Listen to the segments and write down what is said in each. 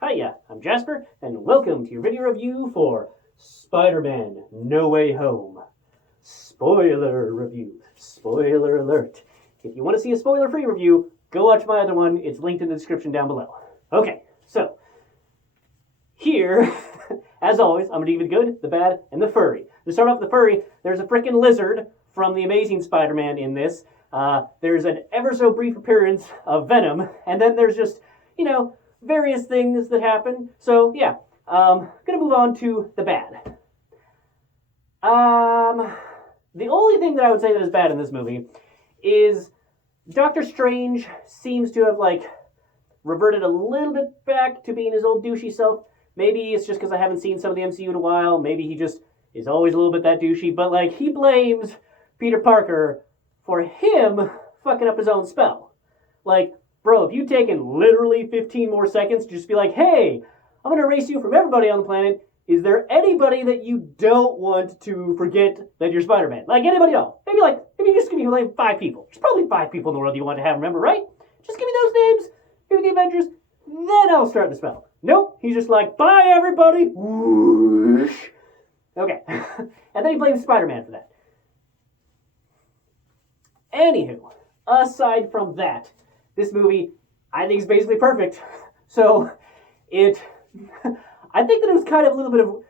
Hiya, I'm Jasper, and welcome to your video review for Spider-Man No Way Home. Spoiler review. Spoiler alert. If you want to see a spoiler-free review, go watch my other one. It's linked in the description down below. Okay, so here, as always, I'm going to give you the good, the bad, and the furry. To start off with the furry, there's a freaking lizard from The Amazing Spider-Man in this. There's an ever so brief appearance of Venom, and then there's just, various things that happen. So, yeah, gonna move on to the bad. The only thing that I would say that is bad in this movie is Doctor Strange seems to have, reverted a little bit back to being his old douchey self. Maybe it's just because I haven't seen some of the MCU in a while. Maybe he just is always a little bit that douchey. But, he blames Peter Parker for him fucking up his own spell. Bro, if you'd taken literally 15 more seconds to just be like, hey, I'm going to erase you from everybody on the planet. Is there anybody that you don't want to forget that you're Spider-Man? Anybody else? Maybe just give me 5 people. There's probably 5 people in the world you want to have remember, right? Just give me those names. Give me the Avengers. Then I'll start the spell. Nope. He's just like, bye, everybody. Whoosh. Okay. And then he blames Spider-Man for that. Anywho, aside from that, this movie, I think, is basically perfect. So, I think that it was kind of a little bit of,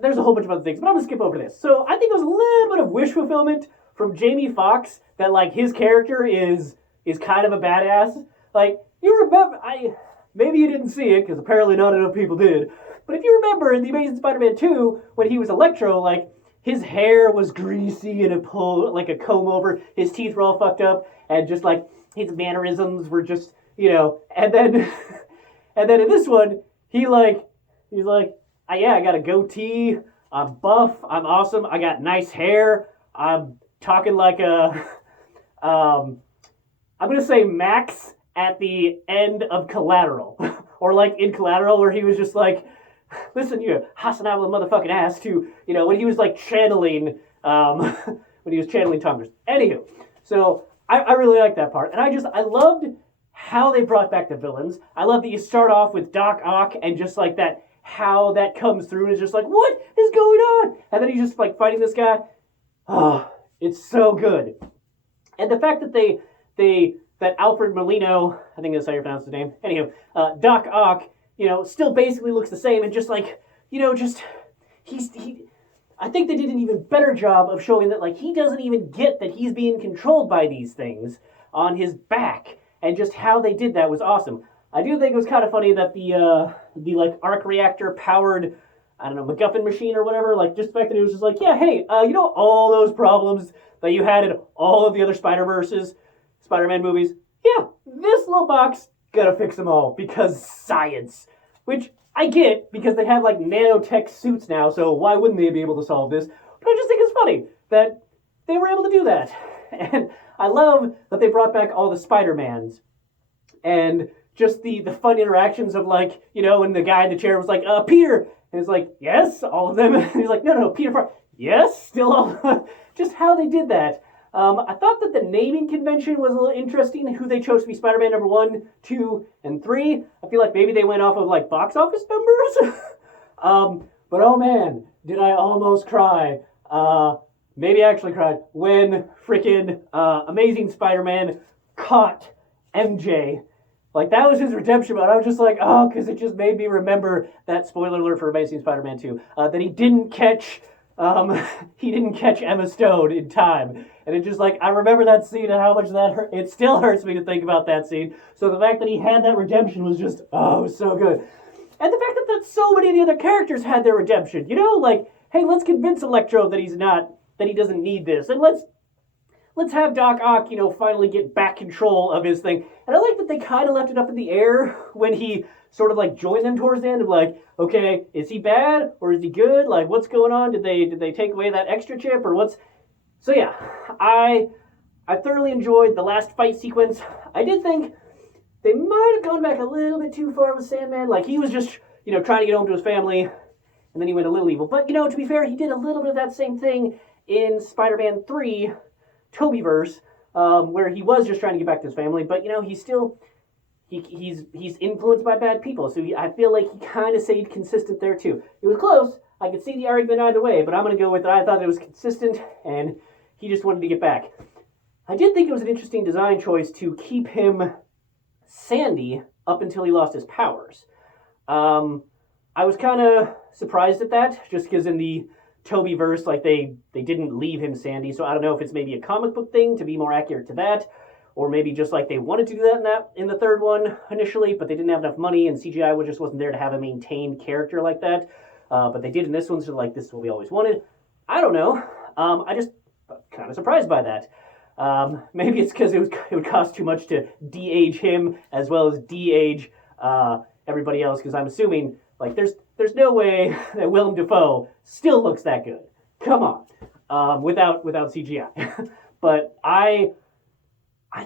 there's a whole bunch of other things, but I'm going to skip over this. So, I think it was a little bit of wish fulfillment from Jamie Foxx that, his character is kind of a badass. You remember, maybe you didn't see it, because apparently not enough people did, but if you remember in The Amazing Spider-Man 2, when he was Electro, his hair was greasy and it pulled like a comb over, his teeth were all fucked up, and just, his mannerisms were just, and then in this one, he's like, yeah, I got a goatee, I'm buff, I'm awesome, I got nice hair, I'm talking like I'm gonna say Max at the end of Collateral, or in Collateral where he was just like, listen, you Hasanabla motherfucking ass to, when he was channeling, when he was channeling Tom Cruise. Anywho, so I really like that part. And I loved how they brought back the villains. I love that you start off with Doc Ock and just that, how that comes through and it's just what is going on? And then he's just fighting this guy. Oh, it's so good. And the fact that that Alfred Molino, I think that's how you pronounce his name. Anywho, Doc Ock, still basically looks the same and just I think they did an even better job of showing that he doesn't even get that he's being controlled by these things on his back, and just how they did that was awesome. I do think it was kind of funny that the arc reactor powered, I don't know, MacGuffin machine or whatever, just the fact that it was just yeah, hey, all those problems that you had in all of the other Spider-Man movies, yeah, this little box gotta fix them all because science, which I get because they have nanotech suits now, so why wouldn't they be able to solve this? But I just think it's funny that they were able to do that. And I love that they brought back all the Spider-Mans and just the fun interactions of when the guy in the chair was Peter, and it's yes, all of them. And he's no, Peter Parker, yes, still all. Just how they did that. I thought that the naming convention was a little interesting, who they chose to be Spider-Man number 1, 2, and 3. I feel maybe they went off of box office numbers. But oh man, did I almost cry. Maybe I actually cried when freaking Amazing Spider-Man caught MJ. That was his redemption, but I was just oh, because it just made me remember that, spoiler alert for Amazing Spider-Man 2, that he didn't catch Emma Stone in time. And it just I remember that scene and how much that hurt. It still hurts me to think about that scene. So the fact that he had that redemption was just, oh, it was so good. And the fact that so many of the other characters had their redemption. Hey, let's convince Electro that that he doesn't need this. And let's have Doc Ock, finally get back control of his thing. And I like that they kind of left it up in the air when he sort of joined them towards the end of okay, is he bad or is he good? What's going on? Did they take away that extra chip or what's? So yeah, I thoroughly enjoyed the last fight sequence. I did think they might have gone back a little bit too far with Sandman. He was just, trying to get home to his family, and then he went a little evil. But, to be fair, he did a little bit of that same thing in Spider-Man 3, Tobyverse, where he was just trying to get back to his family. But, he still, he's influenced by bad people. So I feel like he kind of stayed consistent there too. It was close. I could see the argument either way, but I'm going to go with it. I thought it was consistent, and he just wanted to get back. I did think it was an interesting design choice to keep him Sandy up until he lost his powers. I was kind of surprised at that, just because in the Toby verse, like they didn't leave him Sandy, so I don't know if it's maybe a comic book thing to be more accurate to that, or maybe just like they wanted to do that in the third one initially, but they didn't have enough money, and CGI just wasn't there to have a maintained character like that. But they did in this one, so like this is what we always wanted. I don't know. I just kind of surprised by that. Maybe it's because it would cost too much to de-age him as well as de-age everybody else, because I'm assuming like there's no way that Willem Dafoe still looks that good. Come on, without CGI. But I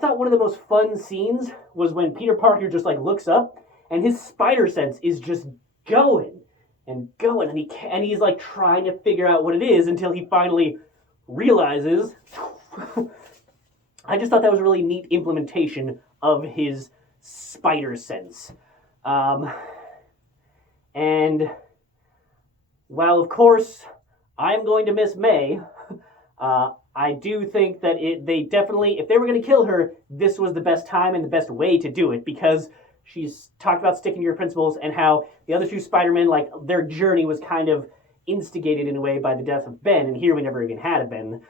thought one of the most fun scenes was when Peter Parker just like looks up and his spider sense is just going and going, and he's like trying to figure out what it is until he finally realizes. I just thought that was a really neat implementation of his spider sense. And while of course I'm going to miss May, I do think that they definitely, if they were going to kill her, this was the best time and the best way to do it, because she's talked about sticking to your principles and how the other two Spider-Men, like, their journey was kind of instigated in a way by the death of Ben, and here we never even had a Ben.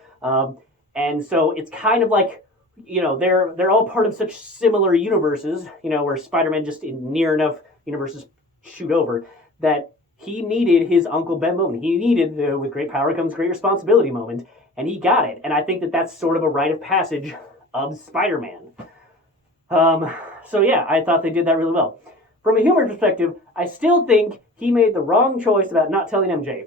And so it's kind of like, you know, they're all part of such similar universes, you know, where Spider-Man just in near enough universes shoot over, that he needed his Uncle Ben moment. He needed the with great power comes great responsibility moment, and he got it. And I think that that's sort of a rite of passage of Spider-Man. So yeah, I thought they did that really well. From a humor perspective, I still think he made the wrong choice about not telling MJ.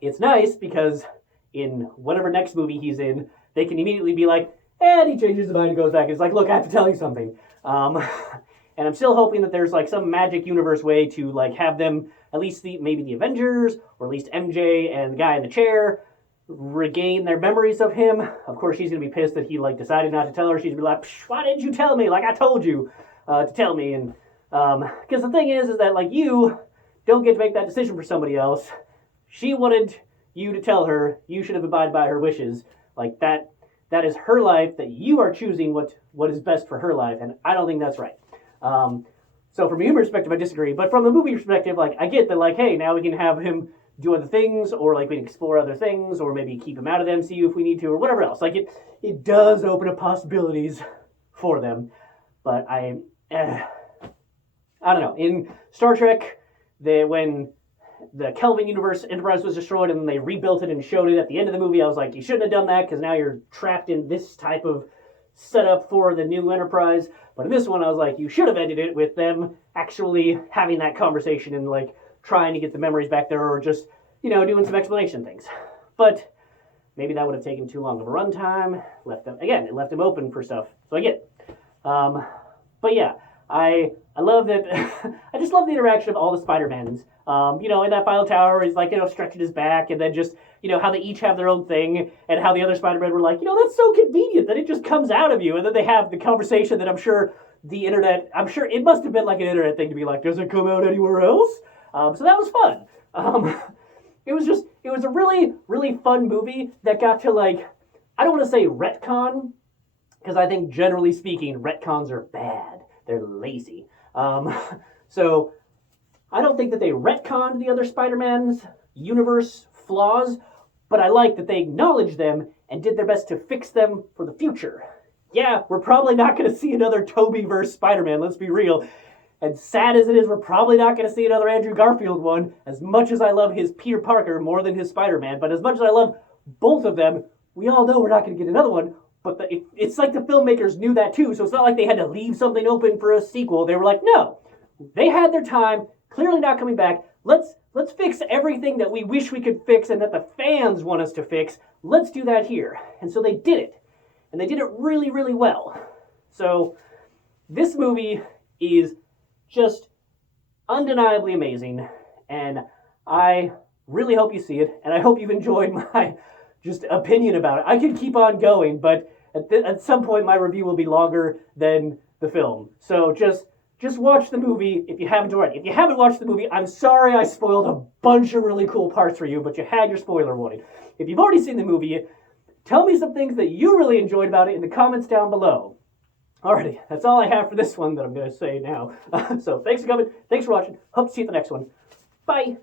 It's nice because in whatever next movie he's in, they can immediately be like, and he changes his mind and goes back. It's like, look, I have to tell you something. And I'm still hoping that there's like some magic universe way to like have them, at least maybe the Avengers, or at least MJ and the guy in the chair, regain their memories of him. Of course, she's going to be pissed that he like decided not to tell her. She's going to be like, why didn't you tell me? Like, I told you to tell me. And because the thing is that like you don't get to make that decision for somebody else. She wanted you to tell her. You should have abided by her wishes. Like that is her life, that you are choosing what is best for her life, and I don't think that's right. So from a humor perspective, I disagree. But from the movie perspective, like, I get that, like, hey, now we can have him do other things, or like we can explore other things, or maybe keep him out of the MCU if we need to, or whatever else. Like, it does open up possibilities for them. But I don't know. In Star Trek, when the Kelvin universe Enterprise was destroyed and they rebuilt it and showed it at the end of the movie, I was like, you shouldn't have done that, because now you're trapped in this type of setup for the new Enterprise. But in this one, I was like, you should have ended it with them actually having that conversation and like trying to get the memories back there, or just, you know, doing some explanation things. But maybe that would have taken too long of a runtime. It left them open for stuff. So I get it. But yeah, I love that. I just love the interaction of all the Spider-Mans. You know, in that final tower, he's like, you know, stretching his back, and then just, you know, how they each have their own thing, and how the other Spider-Men were like, you know, that's so convenient that it just comes out of you. And then they have the conversation that I'm sure it must have been like an internet thing to be like, does it come out anywhere else? So that was fun. It was a really, really fun movie that got to, like, I don't want to say retcon, because I think generally speaking, retcons are bad. They're lazy. So I don't think that they retconned the other Spider-Man's universe flaws, but I like that they acknowledged them and did their best to fix them for the future. Yeah, we're probably not going to see another Toby-verse Spider-Man, let's be real. And sad as it is, we're probably not going to see another Andrew Garfield one, as much as I love his Peter Parker more than his Spider-Man. But as much as I love both of them, we all know we're not going to get another one. But it's like the filmmakers knew that too, so it's not like they had to leave something open for a sequel. They were like, no, they had their time, clearly not coming back. Let's fix everything that we wish we could fix and that the fans want us to fix. Let's do that here. And so they did it. And they did it really, really well. So this movie is just undeniably amazing, and I really hope you see it, and I hope you've enjoyed my just opinion about it. I could keep on going, but at some point my review will be longer than the film. So just just watch the movie if you haven't already. If you haven't watched the movie, I'm sorry I spoiled a bunch of really cool parts for you, but you had your spoiler warning. If you've already seen the movie, tell me some things that you really enjoyed about it in the comments down below. Alrighty, that's all I have for this one that I'm going to say now. So thanks for coming. Thanks for watching. Hope to see you at the next one. Bye.